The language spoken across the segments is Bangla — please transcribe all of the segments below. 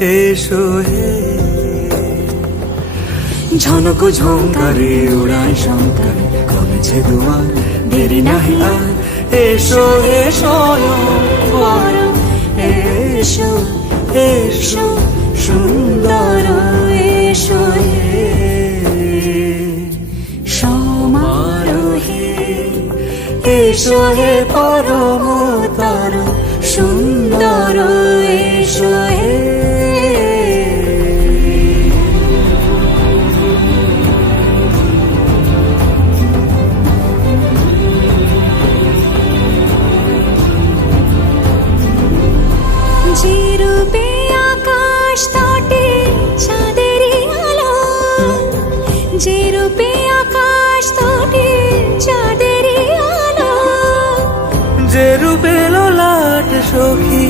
এসো হে। ঝনক ঝঙ্কারে উড়ায় শঙ্কারে কমেছে দুয়ার, দেরি নাহি আর। এসো হে স্বয়ংবর, এসো এসো সুন্দর, এসো হে সমারোহে। এসো হে পরমতর সুন্দর, এসো হে। যে রূপে আকাশ তটে চাঁদেরই আলো, যে রূপে আকাশ তটে চাঁদেরই আলো, যে রূপে ললাট সখী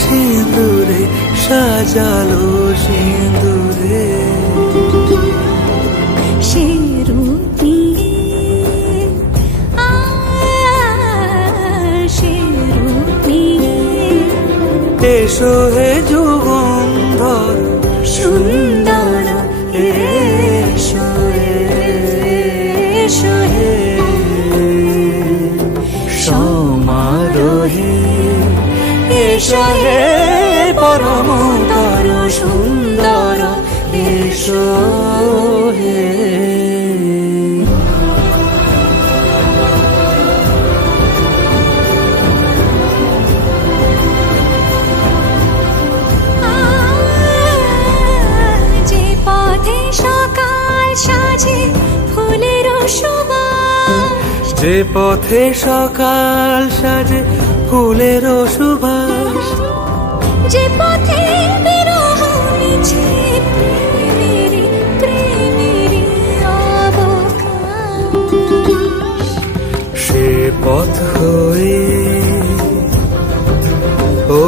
সিঁদুরে সাজালো সিঁদুরে। সে রূপ নিয়ে সে রূপ নিয়ে এসো হে যুগন্ধর সুন্দর, এসো এসো হে সমারোহে। এসো হে পরমতর সুন্দর, এসো হে। যে পথে সকাল সাজে ফুলের সুবাস, যে পথে বিরহ মিছে প্রেমেরই প্রেমেরই অবকাশ, সে পথ হয়ে ও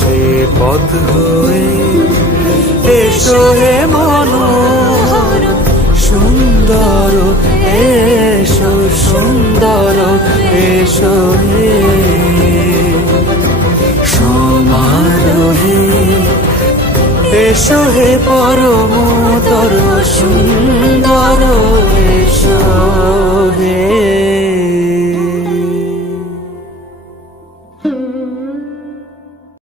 সে পথ হয়ে এসো হে মনোহর সুন্দর, এসো সুন্দর, এসো হে সমারোহে। এসো হে পরমতর সুন্দর।